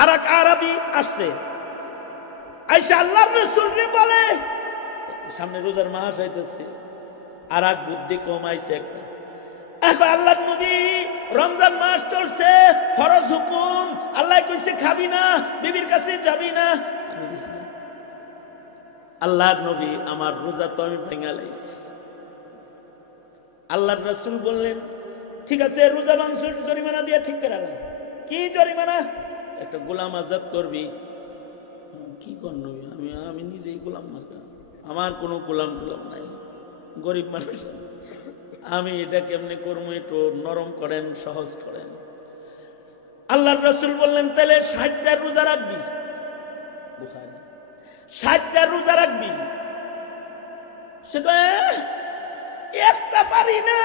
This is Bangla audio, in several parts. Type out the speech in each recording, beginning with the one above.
আর এক আরবি আসছে, আইসা আল্লাহর রাসূল রে বলে, সামনে রোজার মাস আইতেছে, আর এক বুদ্ধি কমাইছে একটা, আল্লাহর নবী রমজান মাস চলছে, ফরজ হুকুম, আল্লাহ কইছে খাবি না, বিবির কাছে যাবি না। আমি দিছি না, আল্লাহর নবী আমার রোজা তো আমি ভেঙে লাইছি। আল্লাহর রাসূল বললেন, ঠিক আছে, রোজা ভাঙছুর, জরিমানা দিয়ে ঠিক করে আলাম। কি জরিমানা? একটা গোলাম আজাদ করবি। কি করন নবী, আমি নিজেই গোলাম মার্কা, আমার কোনো গোলাম টোলাম নাই, গরিব মানুষ, আমি এটা কেমনে করবো, একটু নরম করেন, সহজ করেন। আল্লাহর রাসূল বললেন, তাহলে 60টা রোজা রাখবি, 60টা রোজা রাখবি। সে একটা পারি না,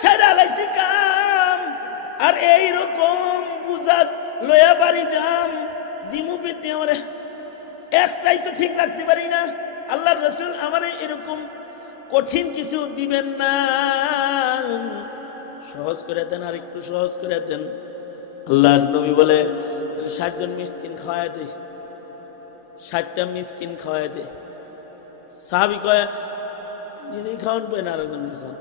সেরা লাইছি কাম, আর এইরকম বুঝা লয়া বাড়ি যাম, দিমু পিটি আমারে, একটাই তো ঠিক রাখতে পারি না। আল্লাহর রাসূল আমারে এরকম কঠিন কিছু দিবেন না, সহজ করে দেন, আর একটু সহজ করে দেন। আল্লাহর নবী বলে, 60 জন মিসকিন খাওয়ায় দে, 60টা মিসকিন খাওয়ায় দে। সাহাবী কয়, নিজেই খাওয়ান পাই না, আরেকজন খান,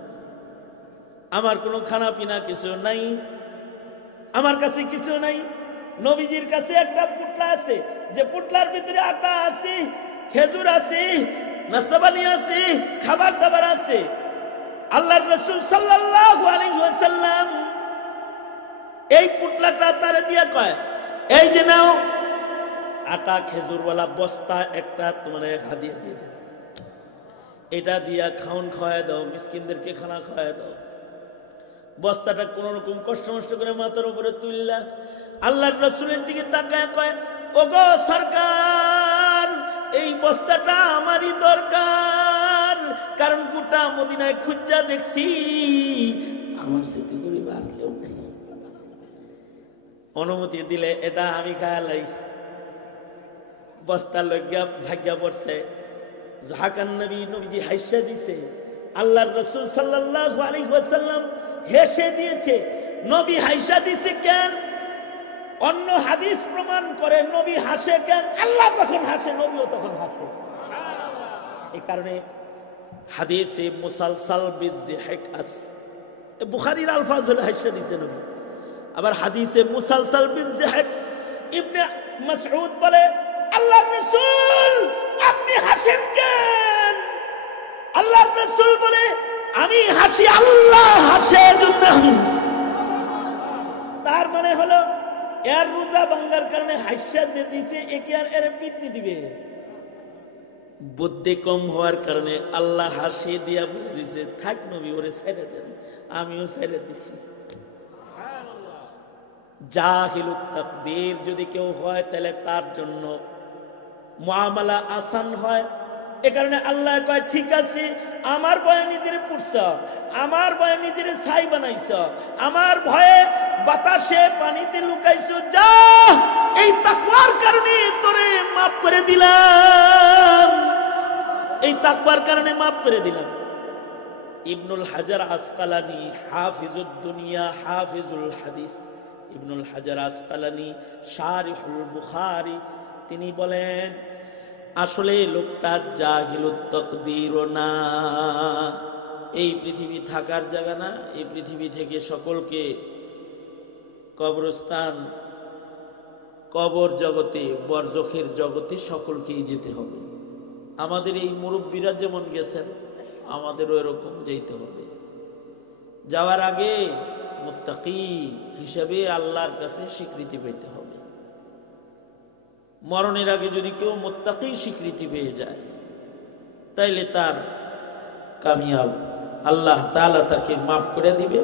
আমার কোনো খানা পিনা কিছু নাই, আমার কাছে কিছু নাই। নবীজির কাছে একটা পুটলা আছে, যে পুটলার ভিতরে আটা আছে, খেজুর আছে, নাস্তা পানি আছে, খাবার দাবার আছে। আল্লাহর রাসূল সাল্লাল্লাহু আলাইহি ওয়াসাল্লাম এই পুটলাটা তারে দিয়া কয়, এই যে নাও, আটা খেজুরওয়ালা বস্তা একটা তোমার হাদিয়া দিয়ে দাও, এটা দিয়া খাওন খাওয়ায় দাও, মিসকিনদেরকে খানা খাওয়ায় দাও। বস্তাটা কোন রকম কষ্ট মষ্ট করে মাথার উপরে তুললা, আল্লাহর রাসূলের দিকে তাকায় কয়, ওগো সরকার, এই বস্তাটা আমারই দরকার, কারণ গোটা মদিনায় খুঁজা দেখছি আমার স্মৃতি গরিব আর কেউ নেই, অনুমতি দিলে এটা আমি খায়ালাই। বস্তা লজ্ঞা ভাগ্যা পড়ছে, জাহাকান নবী, নবীজি হাইসা দিছে, আল্লাহর রাসূল সাল্লাল্লাহু আলাইহি ওয়াসাল্লাম হেসে দিয়েছে। নবী হাইসা দিছে কেন? অন্য হাদিস প্রমাণ করে নবী হাসে কেন? আল্লাহ যখন হাসে নবীও তখন হাসে। এই কারণে হাদিসে মুসালসাল বিযিহক আস, বুখারীর আলফাজ হলো হাসা দিছে নবী। আবার হাদিসে মুসালসাল বিযিহক, ইবনে মাসউদ বলে, আল্লাহর রাসূল আপনি হাসেন কেন? আল্লাহর রাসূল বলে, আমি হাসি, আল্লাহ হাসে জন্য আমি হাসি। তার মানে হলো এর রোজা ভাঙ্গার কারণে হাসা যে দিছে, একে আর এর পিটনি দিবে। বুদ্ধি কম হওয়ার কারণে আল্লাহ হাসি দিয়া বলে দিছে, থাক নবী, ওরে ছেড়ে দেন, আমিও ছেড়ে দিছি। জাহিলুত তাকদীর যদি কেউ হয়, তাহলে তার জন্য মুআমালা আসান হয়। এ কারণে আল্লাহ কয়, ঠিক আছে, আমার ভয়ে নিজের পুড়ছ, আমার ভয়ে নিজের ছাই বানাইছ, আমার ভয়ে বাতাসে পানিতে লুকাইছ, যা, এই তাকওয়ার কারণে তোরে মাফ করে দিলাম, এই তাকওয়ার কারণে মাফ করে দিলাম। ইবনুল হাজার আসকালানি, হাফিজুদ দুনিয়া, হাফিজুল হাদিস, ইবনুল হাজার আসকালানি শারিহুল বুখারী, তিনি বলেন, আসলে লোকটার জাহিলুত তাকদীরও না, এই পৃথিবী থাকার জায়গা না, এই পৃথিবী থেকে সকলকে কবরস্থান, কবর জগতে, বরজখের জগতে সকলকেই যেতে হবে। আমাদের এই মুরব্বীরা যেমন গেছেন, আমাদেরও এরকম যেতে হবে। যাওয়ার আগে মুত্তাকি হিসেবে আল্লাহর কাছে স্বীকৃতি পেতে হবে। মরণের আগে যদি কেউ মুত্তাকি স্বীকৃতি পেয়ে যায়, তাইলে তার কামিয়াব, আল্লাহ তাআলা তাকে মাফ করে দিবে,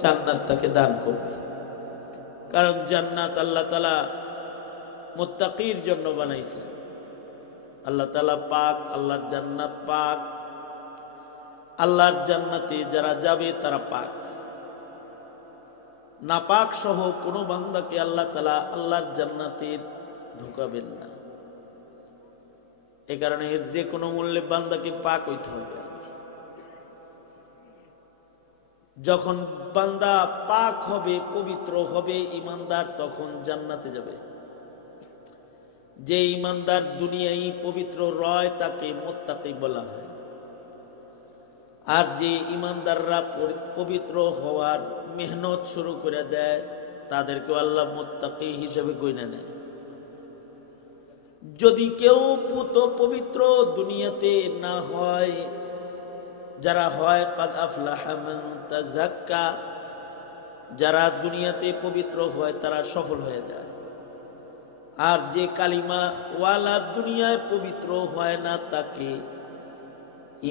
জান্নাত তাকে দান করবে। কারণ জান্নাত আল্লাহ তাআলা মুত্তাকির জন্য বানাইছে। আল্লাহ তাআলা পাক, আল্লাহর জান্নাত পাক, আল্লাহর জান্নাতে যারা যাবে তারা পাক। নাপাক সহ কোনো বান্দাকে আল্লাহ তাআলা আল্লাহর জান্নাতে ঢুকাবেন না। এই কারণে যে কোনো মূল্যে বান্দাকে পাক হইতে হবে। যখন বান্দা পাক হবে, পবিত্র হবে, ইমানদার, তখন জান্নাতে যাবে। যে ইমানদার দুনিয়ায় পবিত্র রয় তাকে মুত্তাকি বলা হয়, আর যে ইমানদাররা পবিত্র হওয়ার মেহনত শুরু করে দেয় তাদেরকে আল্লাহ মুত্তাকি হিসেবে গণ্য নেয়। যদি কেউ পুত পবিত্র দুনিয়াতে না হয়, যারা হয় কাদ আফলাহা মান তাযাক্কা, যারা দুনিয়াতে পবিত্র হয় তারা সফল হয়ে যায়। আর যে কালিমা ওয়ালা দুনিয়ায় পবিত্র হয় না, তাকে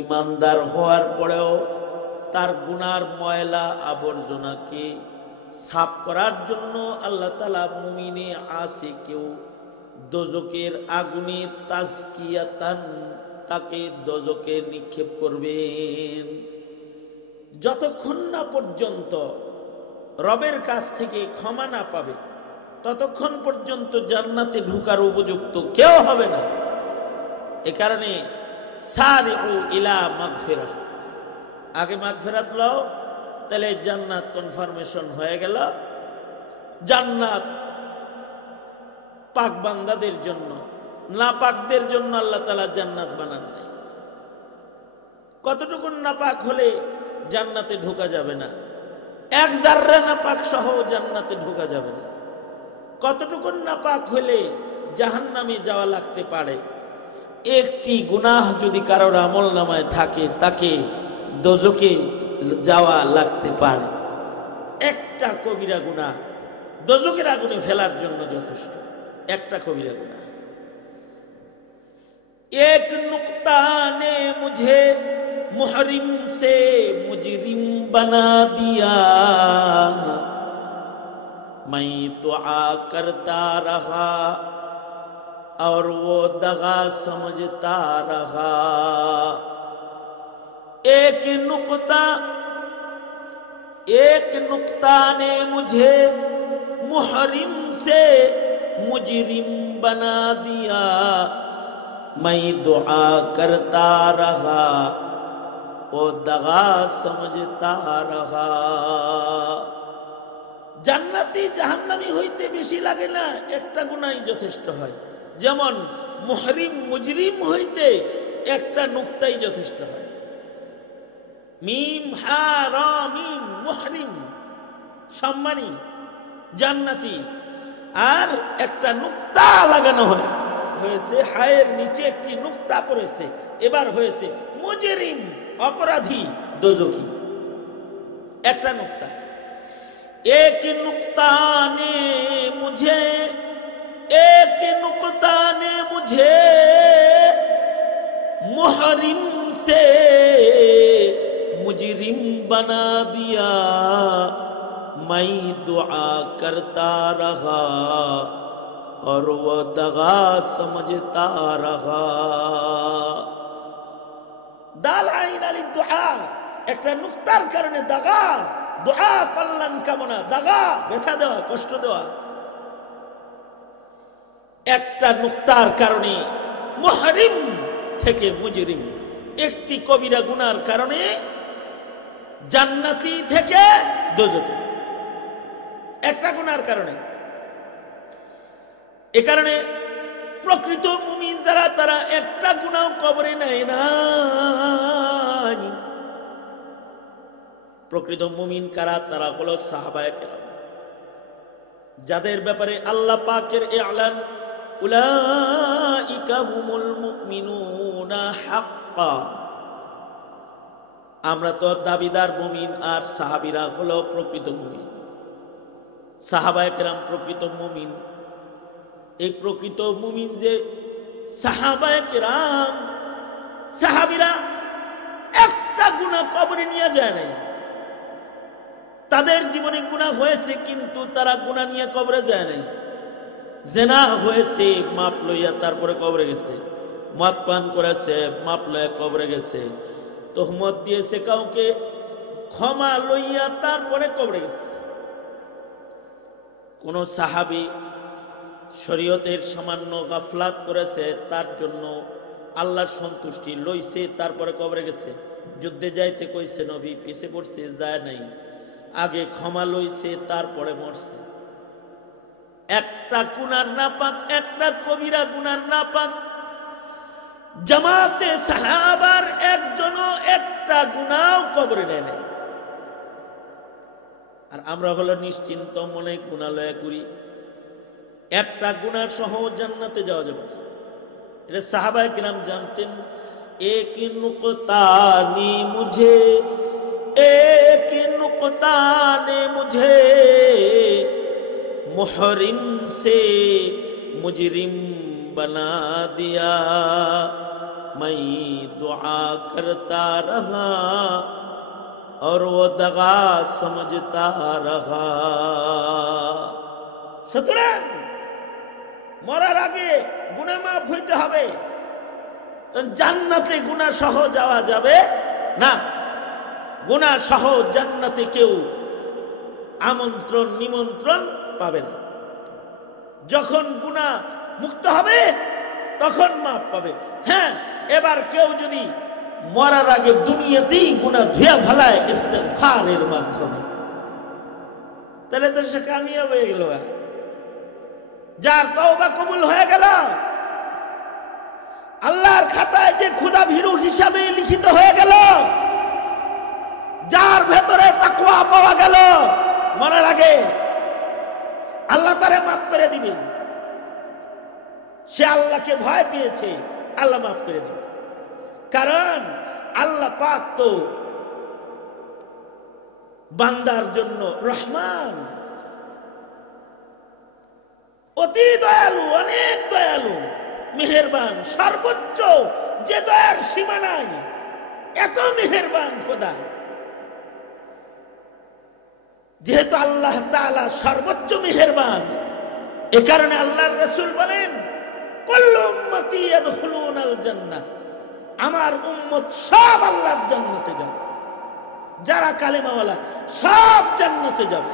ইমানদার হওয়ার পরেও তার গুনার ময়লা আবর্জনাকে সাফ করার জন্য আল্লাহ তাআলা মুমিনে আসে কেউ দোজকের আগুনে তাজকিয়াতান তাকে দোজকে নিক্ষেপ করবেন। যতক্ষণ না পর্যন্ত রবের কাছ থেকে ক্ষমা না পাবে ততক্ষণ পর্যন্ত জান্নাতে ঢোকার উপযুক্ত কেউ হবে না। এ কারণে সারিউ ইলা মাগফিরাহ, আগে মাগফিরাত লও, তাহলে জান্নাত কনফার্মেশন হয়ে গেল। জান্নাত পাক বান্দাদের জন্য, নাপাকদের জন্য আল্লাহ তাআলা জান্নাত বানান নাই। কতটুকু নাপাক হলে জান্নাতে ঢোকা যাবে না? এক জাররা নাপাক সহ জান্নাতে ঢোকা যাবে না। কতটুকু নাপাক হলে জাহান্নামে যাওয়া লাগতে পারে? একটি গুনাহ যদি কারোর আমল নামায় থাকে তাকে দোজকে যাওয়া লাগতে পারে। একটা কবিরা গুনাহ দোজকের আগুনে ফেলার জন্য যথেষ্ট, একটা কবিরা গুনাহ। एक नुक्ता ने मुझे मुहरिम से मुजरिम बना दिया, मैं दुआ करता रहा और वो दगा समझता रहा। एक नुक्ता ने मुझे मुहरिम से मुजरिम बना दिया, मैं दुआ करता रहा वो दगा समझता रहा। জান্নাতি জাহান্নামী হইতে বেশি লাগে না, একটা গুনাহই যথেষ্ট হয়। যেমন মুহরিম মুজরিম হইতে একটা নুক্তাই যথেষ্ট হয়। মিম হা রা মিম, মুহরিম সম্মানী জান্নাতি, আর একটা নুক্তা লাগানো হয় হয়েছে, হায়ের নিচে একটি নুক্তা পড়েছে, এবার হয়েছে মুজরিম অপরাধী দোজখী, একটা নুক্তা। एक नुक्ता ने मुझे मुहरिम से मुजरिम बना दिया, मैं दुआ करता रहा और वो दगा समझता रहा। दाल आइन आली दुआ, একটা নুক্তার কারণে দাগা, দোয়া কল্যাণ কামনা, দাগা ব্যথা দেওয়া, কষ্ট দেওয়া। একটা নুক্তার কারণে মুহরিম থেকে মুজরিম, একটি কবিরা গুনার কারণে জান্নাতি থেকে দোজখী, একটা গুনার কারণে। এ কারণে প্রকৃত মুমিন যারা, তারা একটা গুনাহ কবরে নেয় না। প্রকৃত মুমিন কারা? তারা হলো সাহাবায়ে কেরাম, যাদের ব্যাপারে আল্লাহ পাকের ইলান উলাইকা হুমুল মুমিনুনা হাক্কা। আমরা তো দাবিদার মুমিন, আর সাহাবীরা হলো প্রকৃত মুমিন। সাহাবায়ে কেরাম প্রকৃত মুমিন। এই প্রকৃত মুমিন যে সাহাবায়ে কেরাম, সাহাবীরা একটা গুনাহ কবরে নিয়ে যায় নাই। তাদের জীবনে গুনাহ হয়েছে কিন্তু তারা গুনাহ নিয়ে কবরে যায় নাই। জেনা হয়েছে, মাপ লইয়া তারপরে কবরে গেছে। মদ পান করেছে, মাপ লইয়া কবরে গেছে। তোহমত দিয়েছে কাউকে, ক্ষমা লইয়া তারপরে কবরে গেছে। কোন সাহাবী শরীয়তের সামান্য গাফলাত করেছে, তার জন্য আল্লাহর সন্তুষ্টি লইছে, তারপরে কবরে গেছে। যুদ্ধে যাইতে কইছে নবী, পিছে পড়ছে, যায় নাই। আগে ক্ষমা লইছে, তারপরে মরছে। একটা গুনার নাপাক, একটা কবিরা গুনার নাপাক। জামাতে সাহাবার একজনও একটা গুনাও কবরে নেয় নাই। আর আমরা হলো নিশ্চিন্ত মনে গুনালয়া করি, একটা গুনার সহ জান্নাতে যাওয়া যাবে না। এটা সাহাবায়ে কিরাম জানতেন। এক নুকতা নে মুঝে, एक नुक्ता ने मुझे मुहरिम से मुजरिम बना दिया, मैं दुआ करता रहा और वो दगा समझता रहा। সুতরাং মরার আগে গুনাহ মাফ হইতে হবে, জান্নাতে গুনাহ সহ যাওয়া যাবে না। গুনাহ সহ জান্নাতে কেউ আমন্ত্রণ নিমন্ত্রণ পাবে না। যখন গুনাহ মুক্ত হবে তখন মাফ পাবে। হ্যাঁ, এবার কেউ যদি মরার আগে দুনিয়াতেই গুনাহ ধুয়া ফেলায় ইস্তেগফারের মাধ্যমে, তাহলে তো সে কামিয়াব হয়ে গেল। যার তওবা কবুল হয়ে গেল, আল্লাহর খাতায় যে খোদা ভীরু হিসাবে লিখিত হয়ে গেল, যার ভেতরে তাকওয়া পাওয়া গেল, মরার আগে আল্লাহ তারে মাফ করে দিবে। সে আল্লাহকে ভয় পেয়েছে, আল্লাহ মাফ করে দিবে। কারণ আল্লাহ পাক তো বান্দার জন্য রহমান, অতি দয়ালু, অনেক দয়ালু, মেহেরবান, সর্বোচ্চ, যে দয়ার সীমা নাই, এত মেহেরবান খোদা। যেহেতু আল্লাহ তাআলা সর্বোচ্চ মেহেরবান, এ কারণে আল্লাহর রাসূল বলেন, কুল্লু উম্মতি ইয়াদখুলুনাল জান্নাহ, আমার উম্মত সব আল্লাহর জান্নাতে যাবে। যারা কালেমাওয়ালা সব জান্নাতে যাবে,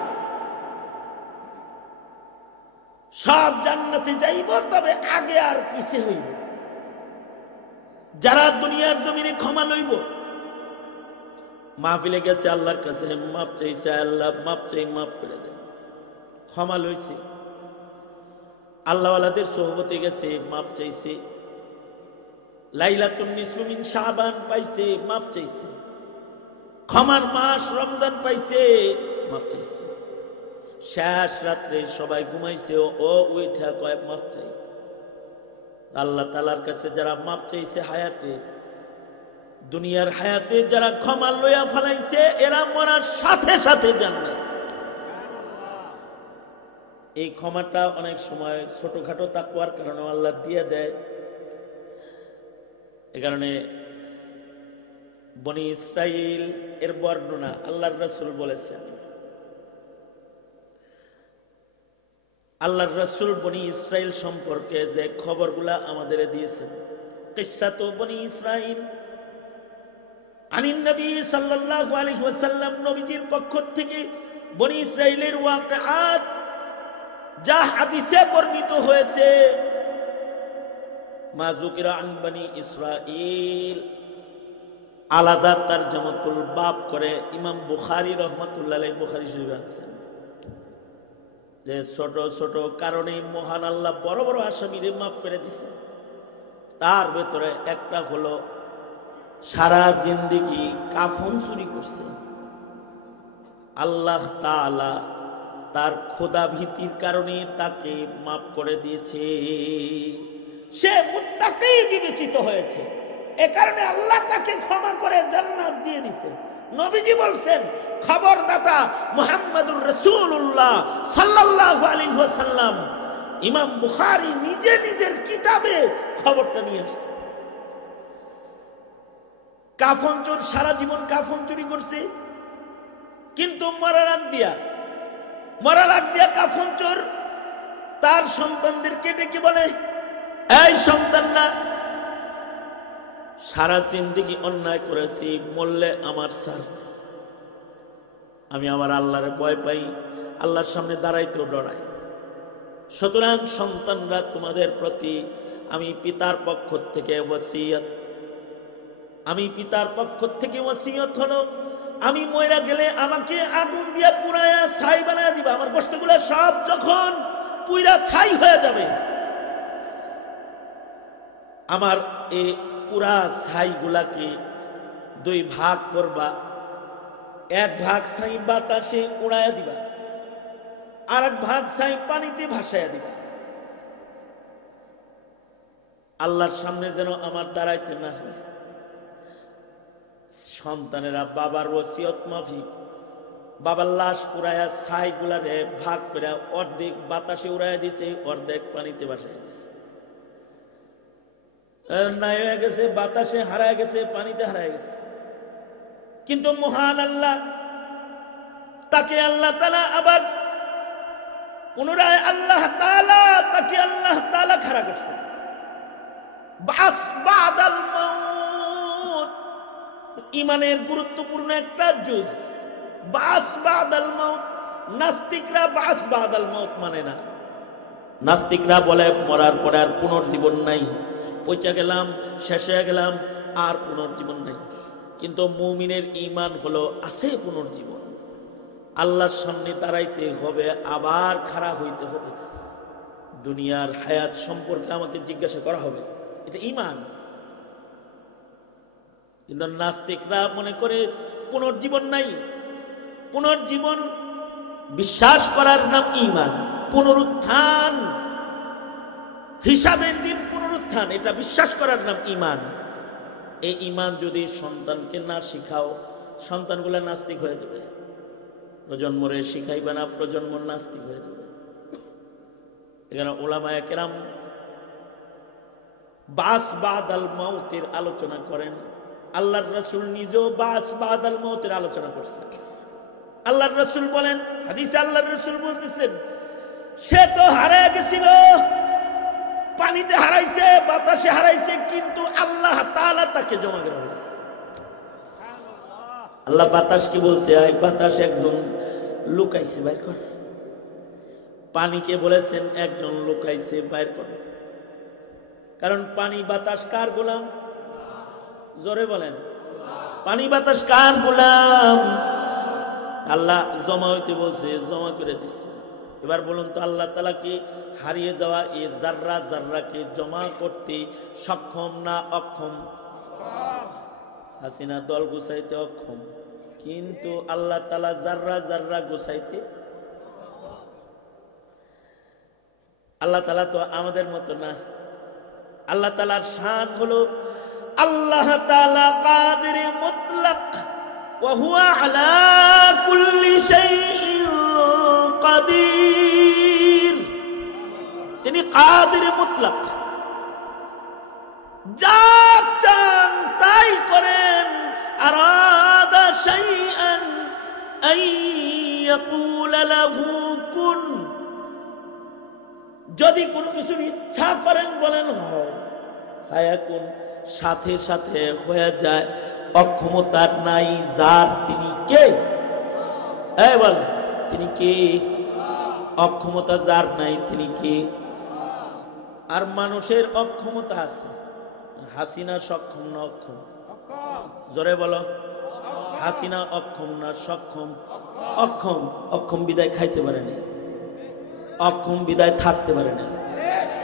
সব জান্নাতে যাইব, তবে আগে আর পিছে হইব। যারা দুনিয়ার জমিনে ক্ষমা লইব, মাহফিলে গেছে, আল্লাহর কাছে মাপ চাইছে, আল্লাহ মাপ চাই, মাফ করে দেন, ক্ষমা লইছে। আল্লাহওয়ালাদের সোহবতে গেছে, মাপ চাইছে। লাইলাতুন নিসফু মিন শাবান পাইছে, মাপ চাইছে। ক্ষমার মাস রমজান পাইছে, মাপ চাইছে। শেষ রাত্রে সবাই ঘুমাইছে, ও উঠা কয় মাপ চাই। আল্লাহ তাআলার কাছে যারা মাপ চাইছে হায়াতে, দুনিয়ার হায়াতে যারা ক্ষমা লইয়া ফেলাইছে, এরা মরার সাথে সাথে জান্নাত। এই ক্ষমাটা অনেক সময় ছোটখাটো তাকওয়ার কারণে আল্লাহ দিয়ে দেয়। এ কারণে বনি ইসরাইল এর বর্ণনা আল্লাহর রাসূল বলেছেন, আল্লাহর রাসূল বনি ইসরাইল সম্পর্কে যে খবরগুলা আমাদের দিয়েছেন, কিসসাতু বনি ইসরাইল আনিন নবী সাল্লাল্লাহু আলাইহি ওয়াসাল্লাম, নবীজির পক্ষ থেকে বনি ইসরাইলের ওয়াকিআত যা হাদিসে বর্ণিত হয়েছে, মা যুকিরা আন বনি ইসরাইল, আলাদা তারজামাতুল বাব করে ইমাম বুখারী রাহমাতুল্লাহ আলাইহি বুখারী শরীফে আছেন, যে ছোট ছোট কারণে মহান আল্লাহ বড় বড় আসামিরে মাফ করে দিছে। তার ভেতরে একটা হলো সারা জিন্দেগি কাফন চুরি করছে, আল্লাহ তাআলা তার খোদা ভীতির কারণে তাকে মাফ করে দিয়েছে। সে মুত্তাকি বিবেচিত হয়েছে, এ কারণে আল্লাহ তাকে ক্ষমা করে জান্নাত দিয়ে দিয়েছে। নবীজি বলছেন, খবরদাতা মুহাম্মদুর রাসূলুল্লাহ সাল্লাল্লাহু আলাইহি ওয়াসাল্লাম, ইমাম বুখারী নিজে নিজের কিতাবে খবরটা নিয়ে আসছে। কাফন চোর সারা জীবন কাফন চুরি করছে, কিন্তু মরার আগ দিয়া কাফন চোর তার সন্তানদেরকে ডেকে বলে, এই সন্তানরা, সারা জিন্দেগি অন্যায় করেছি, মরলে আমার সার, আমি আমার আল্লাহরে ভয় পাই, আল্লাহর সামনে দাঁড়াইতেও ডরাই। সুতরাং সন্তানরা, তোমাদের প্রতি আমি পিতার পক্ষ থেকে ওসিয়ত, হলো, আমি মইরা গেলে আমাকে আগুন দিয়া পুরায়া ছাই বানায় দিবা। আমার গোশতগুলো সব যখন পুইরা ছাই হয়ে যাবে। আমার এই পুরা ছাইগুলাকে দুই ভাগ করবা, এক ভাগ ছাই বাতাসে উড়াইয়া দিবা, আর এক ভাগ ছাই পানিতে ভাসাইয়া দিবা। আল্লাহর সামনে যেন আমার দাঁড়াইতে না হয়। সন্তানেরা বাবার ওসিয়ত মাফিক বাবার লাশ পুরাইয়া ছাইগুলারে ভাগ করে অর্ধেক বাতাসে উড়াইয়া দিছে, অর্ধেক পানিতে ভাসাইয়া দিছে। নাই হয়ে গেছে, বাতাসে হারায় গেছে, পানিতে হারায় গেছে। কিন্তু মহান আল্লাহ, তাকে আল্লাহ তাআলা আবার পুনরায় আল্লাহ তাআলা তাকে আল্লাহ তাআলা খাড়া করছে। বাস বাদাল মাউত ঈমানের গুরুত্বপূর্ণ একটা জুজ। বাস বাদাল মাউত। নাস্তিকরা বাস বাদাল মাউত মানে না। নাস্তিকরা বলে মরার পরে আর পুনর্জীবন নাই, পচে গেলাম, শেষ হয়ে গেলাম, আর পুনর্জীবন নাই। কিন্তু মুমিনের ঈমান হলো আছে পুনর্জীবন। আল্লাহর সামনে দাঁড়াইতে হবে, আবার খাড়া হইতে হবে, দুনিয়ার হায়াত সম্পর্কে আমাকে জিজ্ঞাসা করা হবে, এটা ঈমান। কিন্তু নাস্তিকরা মনে করে পুনর্জীবন নাই। পুনর্জীবন বিশ্বাস করার নাম ঈমান। পুনরুত্থান, হিসাবের দিন পুনরুত্থান, এটা বিশ্বাস করার নাম ঈমান। এই ঈমান যদি সন্তানকে না শিখাও, সন্তানগুলো নাস্তিক হয়ে যাবে। প্রজন্মরে শিখাইবে না, প্রজন্ম নাস্তিক হয়ে যাবে। এখানে উলামায়ে কেরাম বাস বাদাল মাউতের আলোচনা করেন। আল্লাহর রাসূল নিজেও বাস বাদাল মাউতের আলোচনা করছেন। আল্লাহর রাসূল বলেন, হাদিসে আল্লাহর রাসূল বলতেছেন, সে তো হারিয়ে গেছিল, পানিতে হারাইছে, বাতাসে হারাইছে, কিন্তু আল্লাহ তাআলা তাকে জমা করে রেখেছে। আল্লাহ বাতাস কি বলছে? আয় বাতাস একজন লুকাইছে, বাইর কর। পানিকে বলেছেন একজন লুকাইছে, বাইর কর। কারণ পানি বাতাস কার গোলাম? জোরে বলেন, পানি বাতাস কার গোলাম? আল্লাহ জমা হইতে বলছে, জমা করে দিচ্ছে। এবার বলুন তো, আল্লাহ তাআলা কি হারিয়ে যাওয়া এই জাররা জাররাকে জমা করতে সক্ষম না অক্ষম? হাসিনা দল গুছাইতে অক্ষম, কিন্তু আল্লাহ তাআলা জাররা জাররা গুছাইতে। আল্লাহ তাআলা তো আমাদের মতো না। আল্লাহ তাআলার শান হলো আল্লাহ তাআলা কাদির মুতলাক, ওয়া হুয়া আলা কুল্লি শাইইন কাদির। তিনি কাদির মুতলাক, যা চান তাই করেন। আরাদা শাইআন আন ইয়াকুল লাহু কুন, যদি কোনো কিছুর ইচ্ছা করেন বলেন হয়, ফায়াকুন, সাথে সাথে হয়ে যায়। অক্ষমতা নাই যার, তিনি কে? এই বল, তিনি কে? অক্ষমতা যার নাই, তিনি কে? আর মানুষের অক্ষমতা আছে। হাসিনা সক্ষম না অক্ষম? জোরে বলো, হাসিনা অক্ষম না সক্ষম? অক্ষম। অক্ষম বিদায় খাইতে পারে না, অক্ষম বিদায় থাকতে পারে না,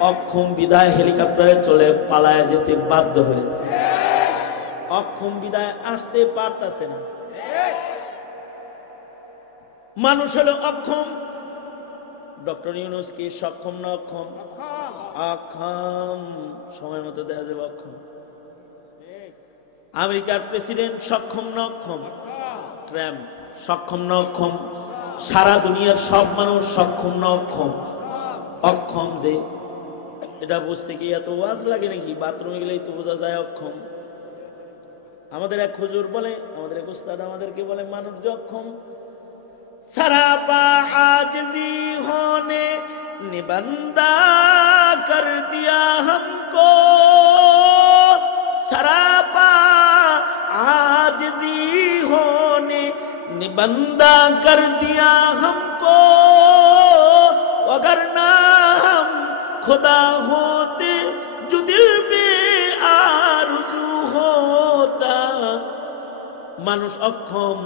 অক্ষম বিদায় হেলিকপ্টারে চলে পালায় যেতে বাধ্য হয়েছে, অক্ষম বিদায় আসতে পারতেছে না। মানুষ হলো অক্ষম। ডক্টর ইউনূস কি সক্ষম না অক্ষম? অক্ষম। সময় মতো দেখা যাবে অক্ষম। আমেরিকার প্রেসিডেন্ট সক্ষম না অক্ষম? ট্রাম্প সক্ষম না অক্ষম? সারা দুনিয়ার সব মানুষ সক্ষম না অক্ষম? অক্ষম। যে এটা বুঝতে কি এত ওয়াজ লাগে নাকি? বাথরুমে গেলেই তো বোঝা যায় অক্ষম। আমাদের এক হুজুর বলে, আমাদের এক উস্তাদ আমাদেরকে বলে, মানুষ যে অক্ষম। सरापा आजिज़ी होने ने बंदा कर दिया हमको, सरापा आजिज़ी होने ने बंदा कर दिया हमको, अगर ना हम खुदा होते जो दिल में आरज़ू होता। মানুষ অক্ষম,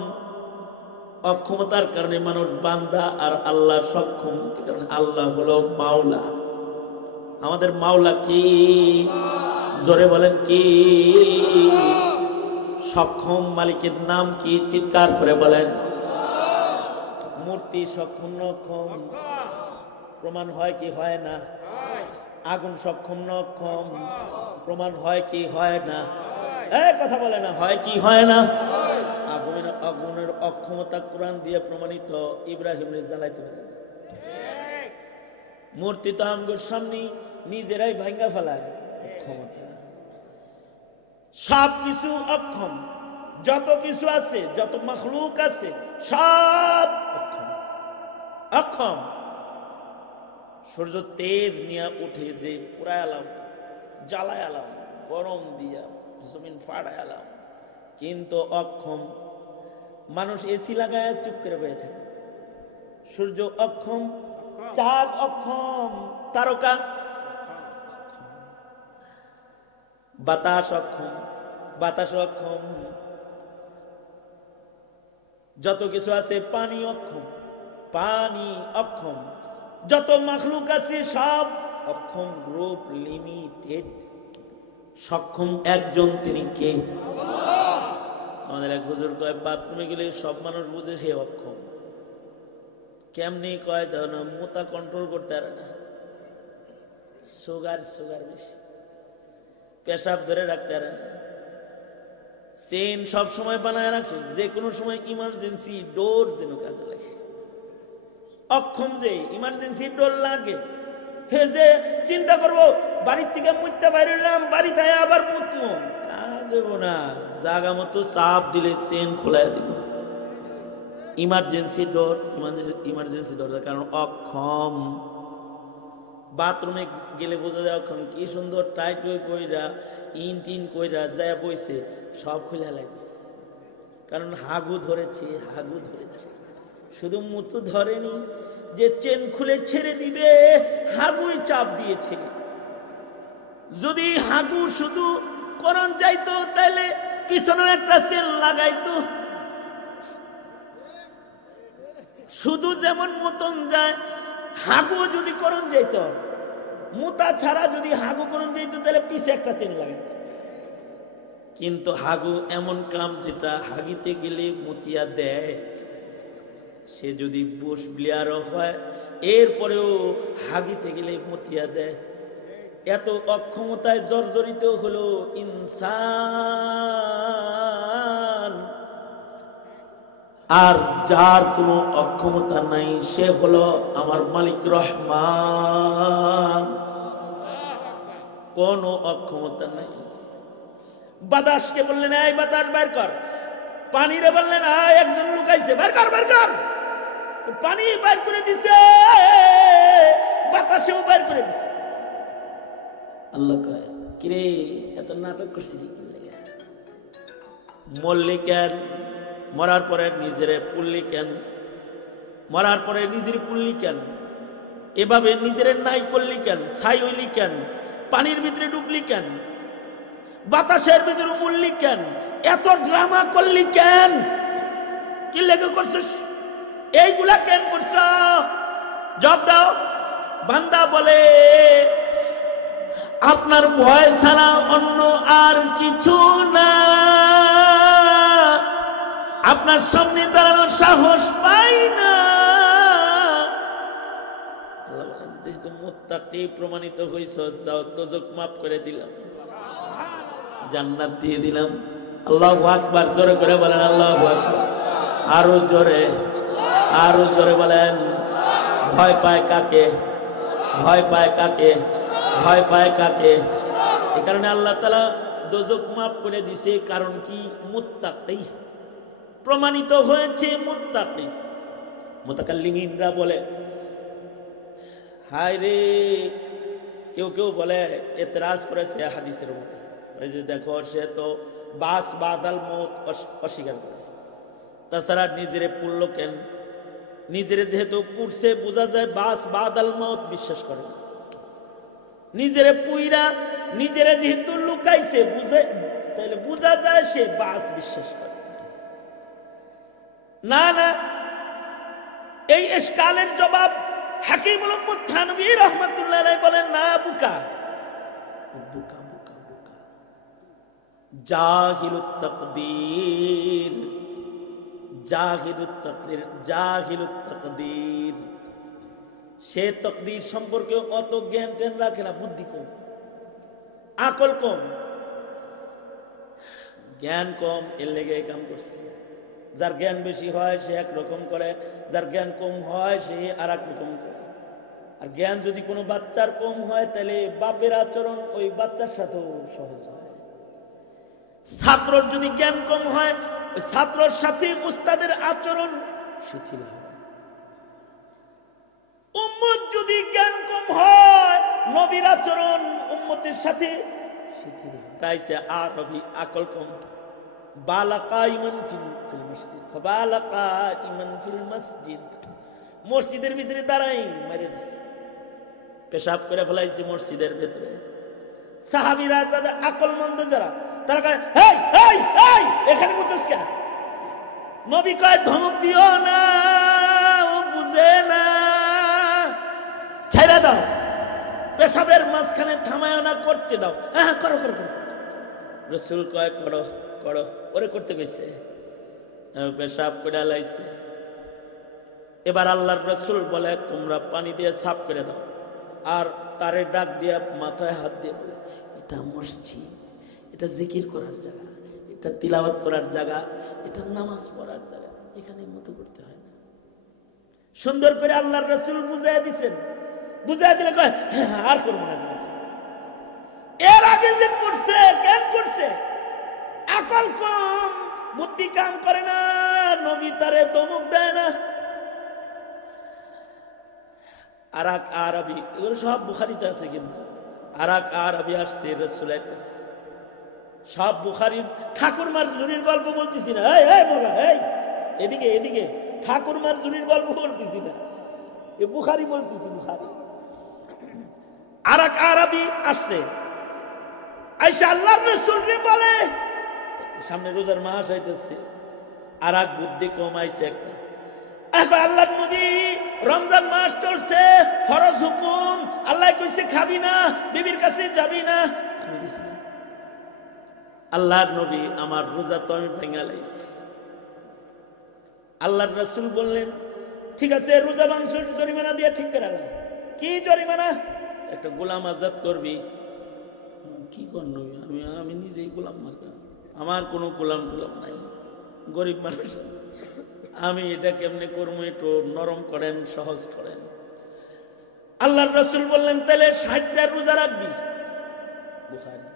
অক্ষমতার কারণে মানুষ বান্দা আর আল্লাহ সক্ষম, কারণ আল্লাহ হলো মাওলা। আমাদের মাওলা কি? জোরে বলেন কি? সক্ষম মালিকের নাম কি? চিৎকার করে বলেন। মূর্তি সক্ষম নক্ষম প্রমাণ হয় কি হয় না? আগুন সক্ষম নক্ষম প্রমাণ হয় কি হয় না? কথা বলে না, হয় কি হয় না? আগুনের অক্ষমতা কোরআন দিয়ে প্রমাণিত। ইব্রাহিম জ্বালাইতে পারে না। মূর্তি তো আমগুর সামনে নিজেরাই ভাঙ্গা ফেলায়। অক্ষমতা সব কিছু অক্ষম, যত কিছু আছে, যত মখলুক আছে সব অক্ষম। অক্ষম। সূর্য তেজ নিয়ে উঠে যে পুরাই আলাম, জ্বালায় আলাম, গরম দিয়া জমিন ফাড়ায় আলাম, কিন্তু অক্ষম। মানুষ এসি লাগায় চুপ করে বয়ে থাকে। সূর্য অক্ষম, চাঁদ অক্ষম, তারকা বাতাস অক্ষম, বাতাস অক্ষম, যত কিছু আছে পানি অক্ষম, পানি অক্ষম, যত মাখলুক আছে সব অক্ষম। Group limited. সক্ষম একজন, তিনি কে? আমাদের এক হুজুর কয় বাথরুমে গেলে সব মানুষ বুঝে সে অক্ষম। কেমনি কয়? তাহলে মোতা কন্ট্রোল করতে পারে না, সুগার বেশি, পেশাব ধরে রাখতে পারে না, চেন সব সময় বানায় রাখে, যে কোনো সময় ইমার্জেন্সি ডোর যেন কাজে লাগে। অক্ষম যে ইমার্জেন্সি ডোর লাগে, হে যে চিন্তা করবো বাড়ির থেকে মুইটা বাইরে এলাম, বাড়ি থেকে আবার মুতমো, কাজ হইব না। জাগা মতো চাপ দিলে চেন খোলাই দিব। ইমার্জেন্সি ডোর, ইমার্জেন্সি দরজা, কারণ অক্ষম। বাথরুমে গেলে বোঝা যায় অক্ষম। কি সুন্দর টাইট হয়ে কইরা ইন টিন কইরা যায় বইছে, সব খুলে লাগছে, কারণ হাগু ধরেছে, হাগু ধরেছে। শুধু মুতু ধরেনি যে চেন খুলে ছেড়ে দিবে, হাগুই চাপ দিয়েছে। যদি হাগু শুধু করণ যাইতো তাহলে পিছনে একটা চেন লাগাইতো। শুধু যেমন মতন যায়, হাগু যদি করণ যাইত, মুতা ছাড়া যদি হাগু করণ যাইতো তাহলে পিছে একটা চেন লাগাইতো। কিন্তু হাগু এমন কাম যেটা হাগিতে গেলে মতিয়া দেয়। সে যদি বুশ ব্লিয়ারও হয়, এরপরেও হাগিতে গেলে মতিয়া দেয়। এত অক্ষমতায় জর্জরিত হলো ইনসান। আর যার কোনো অক্ষমতা নাই সে হলো আমার মালিক রহমান। কোনো অক্ষমতা নাই। বাতাসকে বললেন এই বাতাস বের কর, পানিরে বললেন একজন লুকাইছে, বের কর বের কর। তো পানি বের করে দিছে, বাতাসেও বের করে দিছে। আল্লাহ কয় কিরে এত নাটক করছিলি কি লাগে? মরলি কেন? মরার পরে নিজেরে পুললি কেন? মরার পরে নিজের পুললি কেন? এভাবে নিজের নাই করলি কেন? ছাই হইলি কেন? পানির ভিতরে ঢুকলি কেন? বাতাসের ভিতরে উড়লি কেন? এত ড্রামা করলি কেন? কি লেগে করছিস? এইগুলা কেন করছ? জবাব দাও। বান্দা বলে আপনার ভয় ছাড়া অন্য আর কিছু না, আপনার সামনে দাঁড়ানোর সাহস পাই না। আল্লাহ বলেন যেহেতু মুত্তাকি প্রমাণিত হইছ, যাও দোজখ মাফ করে দিলাম, জান্নাত দিয়ে দিলাম। আল্লাহু আকবার। জোরে করে বলেন আল্লাহু আকবার। আরো জোরে, আরো জোরে বলেন। ভয় পায় কাকে? ভয় পায় কাকে? ভয় পায় কাকে? এই কারণে আল্লাহ তাআলা দোজখ মাফ করে দিছে। কারণ কি? মুত্তাকি প্রমাণিত হয়েছে। মুত্তাকি। মুতাকাল্লিমিনরা বলে হায় রে, কেউ কেউ বলে এতরাজ করেছে হাদিসের উপরে, ওই যে দেখো সে তো বাস বাদাল মত অস্বীকার করে, তাছাড়া নিজেরে পুরল কেন? নিজেরে যেহেতু পুরছে বোঝা যায় বাস বাদাল মত বিশ্বাস করে। নিজেরে পুইরা নিজেরে যেহেতু লুকাইছে বুঝে, তাহলে বোঝা যায় সে বাস বিশ্বাস করে। না না, এই ইশকালের জবাব হাকিমুল উম্মত থানভী রাহমাতুল্লাহ আলাইহি বলেন, না বুকা বুকা বুকা বুকা, জাহিলুত তাকদীর, জাহিলুত তাকদীর, জাহিলুত তাকদীর। সে তকদীর সম্পর্কে অত জ্ঞান টেন রাখে না, বুদ্ধি কম, আকল কম, জ্ঞান কম, এর লেগে কাম করছে। যার জ্ঞান বেশি হয় সে একরকম করে, যার জ্ঞান কম হয় সে আর এক রকম করে। আর জ্ঞান যদি কোনো বাচ্চার কম হয় তাহলে বাপের আচরণ ওই বাচ্চার সাথেও সহজ হয়। ছাত্রর যদি জ্ঞান কম হয় ওই ছাত্রর সাথে উস্তাদের আচরণ শিথিল হয়। উম্মত যদি জ্ঞান কম হয় নবীর আচরণ উম্মতের সাথে শিথিল হয়। তাইছে আরবি আকল কম, মসজিদের ভিতরে দাঁড়াই মেরে দিচ্ছে, পেশাব করে ফেলাইছে মসজিদের ভিতরে। সাহাবীরা যাদের আকল মন্দ যারা, তারা কয় এই এই এই এখানে মুতস কেন? নবী কয় ধমক দিও না, ও বুঝে না, ছেড়ে দাও, পেশাবের মাঝখানে থামায় না, করতে দাও। হ্যাঁ করো করো করো। রাসূল কয় করো করো, ওরে করতে কইছে, পেশাব করে লাইছে। এবার আল্লাহর রাসূল বলে তোমরা পানি দিয়ে সাফ করে দাও। আর তারে ডাক দিয়ে মাথায় হাত দিয়ে বলে, এটা মসজিদ, এটা জিকির করার জায়গা, এটা তিলাওয়াত করার জায়গা, এটা নামাজ পড়ার জায়গা, এখানে মতো করতে হয় না। সুন্দর করে আল্লাহর রাসূল বুঝাই দিচ্ছেন, বুঝাই দিলে কয় আর করবো না। এর আগে যে করছে কেন করছে? আকল কম, বুদ্ধি কাম করে না, নবী তারে ধমক দেয় না। আরাক আরবি, এগুলো সব বুখারীতে আছে, কিন্তু আরাক আরবি আসছে রাসূলের কাছে, সব বুখারীর। ঠাকুরমার জুরির গল্প বলতেছি না, এই এই বাবা এই এদিকে এদিকে, ঠাকুরমার জুরির গল্প বলতেছি না, এ বুখারী বলতেছি, বুখারী। আরাক আরবি আসছে, আয়েশা আল্লাহর রাসূলকে বলে, সামনে রোজার মাস হইতেছে, আরাক বুদ্ধি কমাইছে একটা। আল্লাহর নবী রমজান মাস চলছে, ফরজ হুকুম, আল্লাহ কইছে খাবি না, বিবির কাছে যাবি না। আমি দিছি না, আল্লাহর নবী আমার রোজা তো আমি ভেঙে লাইছি। আল্লাহর রাসূল বললেন ঠিক আছে, রোজা ভাঙছস, জরিমানা দিয়ে ঠিক করে আলাম। কি জরিমানা? একটা গোলাম আজাদ করবি। কি কর নবী, আমি নিজেই গোলাম মার্কা, আমার কোনো গোলাম টুলাম নাই, গরিব মানুষ, আমি এটা কেমনে করবো, একটু নরম করেন, সহজ করেন। আল্লাহর রাসূল বললেন তাহলে 60টা রোজা রাখবি, বুখারী,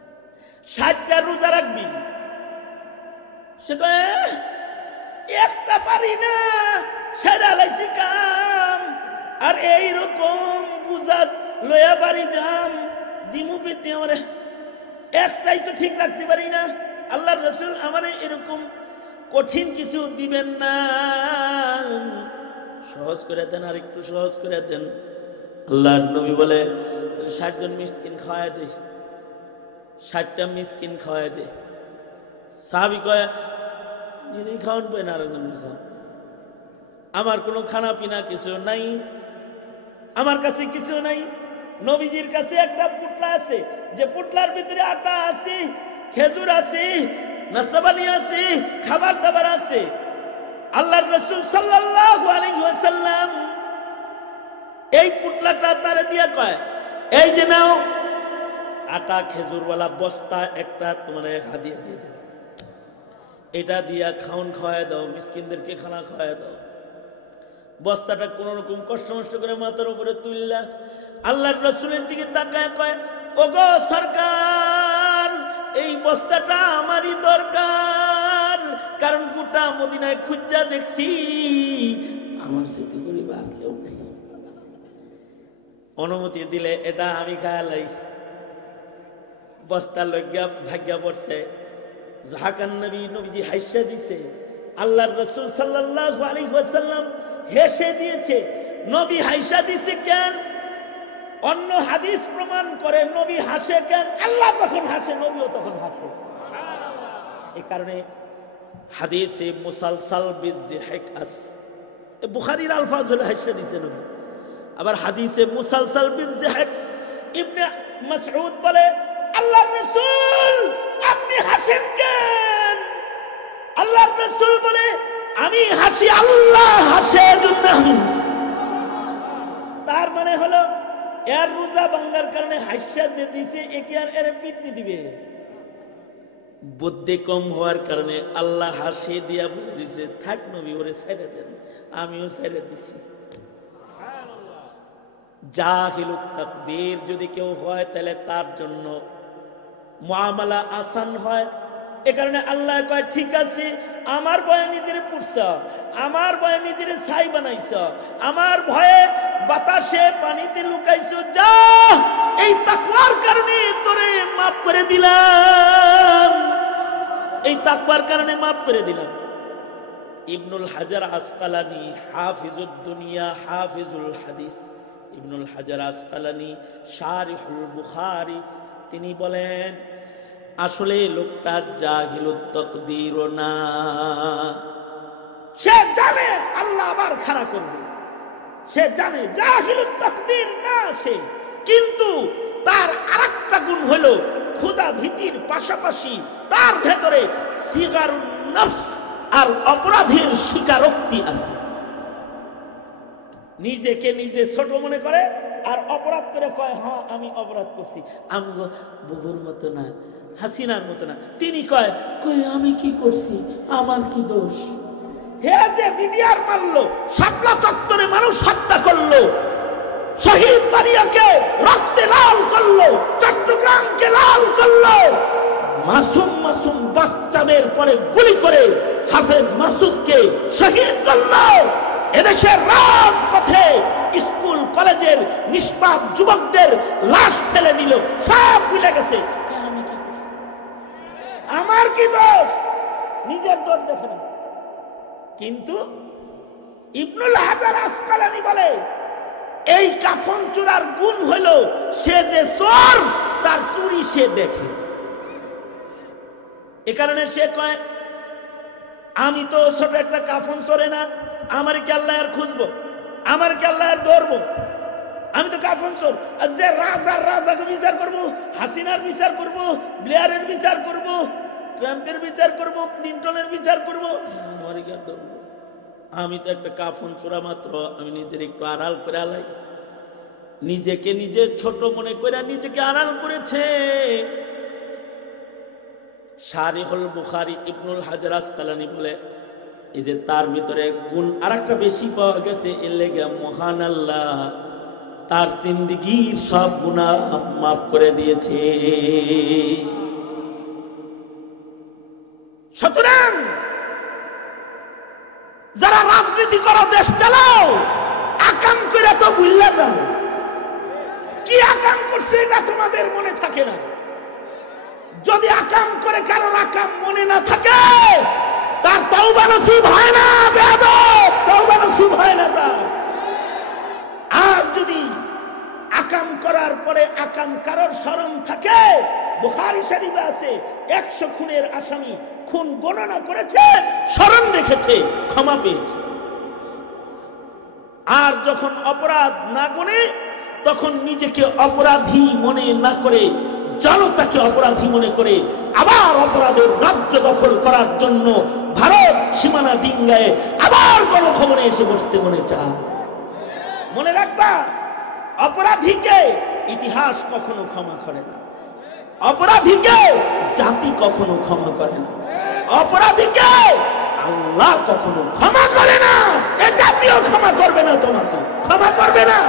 60টা রোজা রাখবি। সে কয় একটা পারি না, সেরা লাইছি কাম, আর এইরকম বুঝা লয়া বাড়ি যাম, দিমু পিটি আমারে, একটাই তো ঠিক রাখতে পারি না। আল্লাহর রাসূল আমারে এরকম কঠিন কিছু দিবেন না, সহজ করে দেন, আর একটু সহজ করে দেন। আল্লাহর নবী বলে 60 জন মিসকিন খাওয়ায় দে, 60টা মিসকিন খাওয়ায় দে। সাহাবী কয় নিজেই খাওয়ান পাই না, আরেকজন খাওয়ান, আমার কোনো খানা পিনা কিছু নাই, আমার কাছে কিছু নাই। নবীজির কাছে একটা পুটলা আছে, যে পুটলার ভিতরে আটা আছে, খেজুর আছে, নাস্তা পানি আছে, খাবার দাবার আছে। আল্লাহর রাসূল সাল্লাল্লাহু আলাইহি ওয়াসাল্লাম এই পুটলাটা তারে দিয়া কয়, এই যে নাও, আটা খেজুরওয়ালা বস্তা একটা তোমার হাদিয়া দিয়ে দিলাম, এটা দিয়া খাওন খাওয়ায় দাও, মিসকিনদেরকে খানা খাওয়ায় দাও। বস্তাটা কোন রকম কষ্ট মষ্ট করে মাথার উপরে তুললা, আল্লাহর রাসূলের দিকে তাকায় কয়, ওগো সরকার, এই বস্তাটা আমারই দরকার, কারণ গোটা মদিনায় খুঁজা দেখছি আমার স্মৃতি করিবা আর কেউ নেই। অনুমতি দিলে এটা আমি খায়ালাই। বস্তা লইয়া ভাগ্যা পড়ছে, জাহাকান নবী, নবীজি হাইসা দিছে, আল্লাহর রাসূল সাল্লাল্লাহু আলাইহি ওয়াসাল্লাম হেসে দিয়েছে। নবী হাইসা দিছে কেন? অন্য হাদিস প্রমাণ করে নবী হাসে কেন? আল্লাহ যখন হাসে নবীও তখন হাসে। এই কারণে হাদিসে মুসালসাল বিযিহিক আছে, বুখারীর আলফাজুল হাইসা দিয়েছেন। আবার হাদিসে মুসালসাল বিযিহিক ইবনে মাসউদ বলে, আল্লাহর রাসূল আপনি হাসেন কেন? আল্লাহর রাসূল বলে, আমি হাসি আল্লাহ হাসে জন্য আমি হাসি। তার মানে হলো এর রোজা ভাঙার কারণে হাসিয়া যে দিছে একে আর এর পিটনি দিবে। বুদ্ধি কম হওয়ার কারণে আল্লাহ হাসি দিয়া বলে দিছে, থাক নবী ওরে ছেড়ে দেন, আমিও ছেড়ে দিছি। জাহিলুত তাকদীর যদি কেউ হয় তাহলে তার জন্য মুআমালা আসান হয়। এ কারণে আল্লাহ কয়, ঠিক আছে আমার ভয়ে নিজের পুড়ছ, আমার ভয়ে নিজের ছাই বানাইছ, আমার ভয়ে বাতাসে পানিতে লুকাইছ, যা এই তাকওয়ার কারণে তোরে মাফ করে দিলাম, এই তাকওয়ার কারণে মাফ করে দিলাম। ইবনুল হাজার আসকালানি হাফিজুদ দুনিয়া হাফিজুল হাদিস, ইবনুল হাজার আসকালানি শারিহুল বুখারী, তিনি বলেন আসলে লোকটা জাহিলুত তাকদীর না, সে জানে আল্লাহ আবার খাড়া করবে, সে জানে জাহিলুত তাকদীর না সে, কিন্তু তার আরেকটা গুণ হলো খোদা ভীতির পাশাপাশি তার ভেতরে সিগারুন নফস আর অপরাধের স্বীকারোক্তি আছে। নিজেকে নিজে ছোট মনে করে আর অপরাধ করে কয়, হ্যাঁ আমি অপরাধ করছি, আমগো বুবুর মতো না, হাসিনার মতো না। তিনি কয়, কই আমি কি করছি, আমার কি দোষ? হে যে বিডিআর মারলো, শাপলা চত্বরে মানুষ হত্যা করলো, শহীদ বাড়িয়াকে রক্তে লাল করলো, চট্টগ্রামকে লাল করলো, মাসুম মাসুম বাচ্চাদের পরে গুলি করে হাফেজ মাসুদকে শহীদ করলো, এদেশের রাজপথে স্কুল কলেজের নিষ্পাপ যুবকদের লাশ ফেলে দিল, সব ভুলে গেছে। আমি কি করছি, আমার কি দোষ? নিজের দোষ দেখে না। কিন্তু ইবনুল হাজার আসকালানি বলে, এই কাফন চোরার গুণ হলো সে যে চোর তার চুরি সে দেখে। এ কারণে সে কয়, আমি তো ছোট একটা কাফন চোরে না, আমার কি আল্লাহ আর খুঁজবো, আমার কি আল্লাহ আর ধরবো? আমি তো কাফন চোর। আর যে রাজার রাজাকে বিচার করবো, হাসিনার বিচার করবো, ব্লেয়ারের বিচার করবো, ট্রাম্পের বিচার করবো, ক্লিন্টনের বিচার করবো, আমার কি আর ধরবো? আমি তো একটা কাফন চোরা মাত্র, আমি নিজের একটু আড়াল করে আলাই। নিজেকে নিজে ছোট মনে করে নিজেকে আড়াল করেছে। শারিহুল বুখারী ইবনুল হাজার আসকালানি বলে, এই যে তার ভিতরে গুণ আরেকটা বেশি পাওয়া গেছে, এর লেগে মহান আল্লাহ তার জিন্দেগীর সব গুনাহ মাফ করে দিয়েছে। সুতরাং যারা রাজনীতি করো, দেশ চালাও, আকাম করে তো ভুল্লা যাও। কি আকাম করছে এটা তোমাদের মনে থাকে না। যদি আকাম করে কারোর আকাম মনে না থাকে, তার তওবা নসিব হয় না, বেয়াদব, তওবা নসিব হয় না তার। আর যদি আকাম করার পরে আকাম কারোর স্মরণ থাকে, বুখারী শরীফে আছে 100 খুনের আসামি খুন গণনা করেছে, স্মরণ রেখেছে, ক্ষমা পেয়েছে। আর যখন অপরাধ না গুনে, তখন নিজেকে অপরাধী মনে না করে জনতাকে অপরাধী মনে করে আবার অপরাধের রাজ্য দখল করার জন্য ভারত সীমানা ডিঙ্গায় আবার গণভবনে এসে বসতে মনে চায়। মনে রাখবা, অপরাধীকে ইতিহাস কখনো ক্ষমা করে না, অপরাধীকে জাতি কখনো ক্ষমা করে না, অপরাধীকে আল্লাহ কখনো ক্ষমা করে না। এ জাতীয় ক্ষমা করবে না, তোমাকে ক্ষমা করবে না।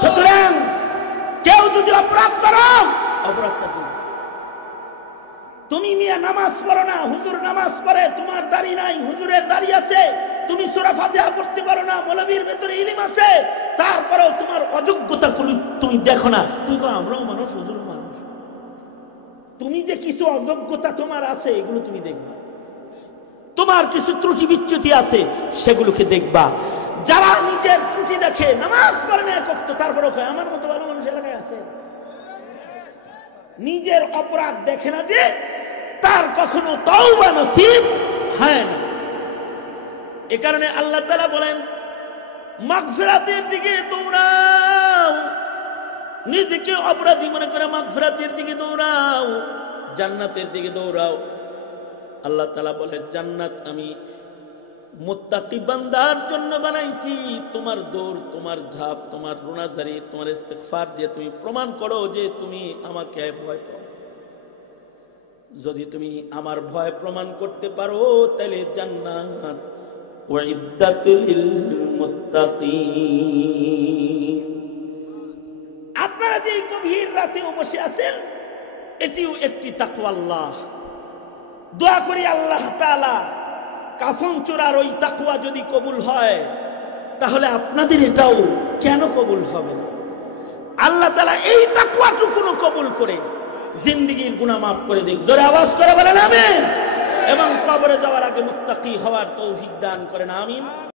সুতরাং কেউ যদি অপরাধ করো, অপরাধটা দিন। তুমি মিয়া নামাজ পড়ো না, হুজুর নামাজ পড়ে, তোমার দাড়ি নাই, হুজুরের দাড়ি আছে, তুমি সূরা ফাতিহা পড়তে পারো না, মৌলবীর ভেতরে ইলম আছে, তারপরেও তোমার অযোগ্যতা তুমি দেখো না। তুমি কো আমরাও মানুষ, হুজুরও মানুষ। তুমি যে কিছু অযোগ্যতা তোমার আছে এগুলো তুমি দেখবা, তোমার কিছু ত্রুটি বিচ্যুতি আছে সেগুলোকে দেখবা। যারা নিজের ত্রুটি দেখে, নামাজ পড়ে না করতে, তারপরেও কয় আমার মতো ভালো মানুষ এলাকায় আছে, নিজের অপরাধ দেখে না যে তার কখনো তওবা নসিব হয় না। এ কারণে আল্লাহ তাআলা বলেন মাগফিরাতের দিকে দৌড়াও, নিজেকে অপরাধী মনে করে মাগফিরাতের দিকে দৌড়াও, জান্নাতের দিকে দৌড়াও। আল্লাহ তাআলা বলেন জান্নাত আমি মুত্তাকি বান্দার জন্য বানাইছি। তোমার দৌড়, তোমার ঝাঁপ, তোমার রুনাজারি, তোমার ইস্তিগফার দিয়ে তুমি প্রমাণ করো যে তুমি আমাকে ভয় পাও। যদি তুমি আমার ভয় প্রমাণ করতে পারো তাহলে জান্নাত উইদ্দাতুল লিল মুত্তাকিন। আপনারা যে গভীর রাতে বসে আছেন এটিও একটি তাকওয়া আল্লাহ। দোয়া করি আল্লাহ তাআলা কাফন চোরার ওই তাকওয়া যদি কবুল হয় তাহলে আপনাদের এটাও কেন কবুল হবে না? আল্লাহ তাআলা এই তাকওয়াটুকু কবুল করে জিন্দেগীর গুনাহ মাফ করে দিক। জোরে আওয়াজ করে বলেন আমিন। এবং কবরে যাওয়ার আগে মুত্তাকি হওয়ার তৌফিক দান করেন আমিন।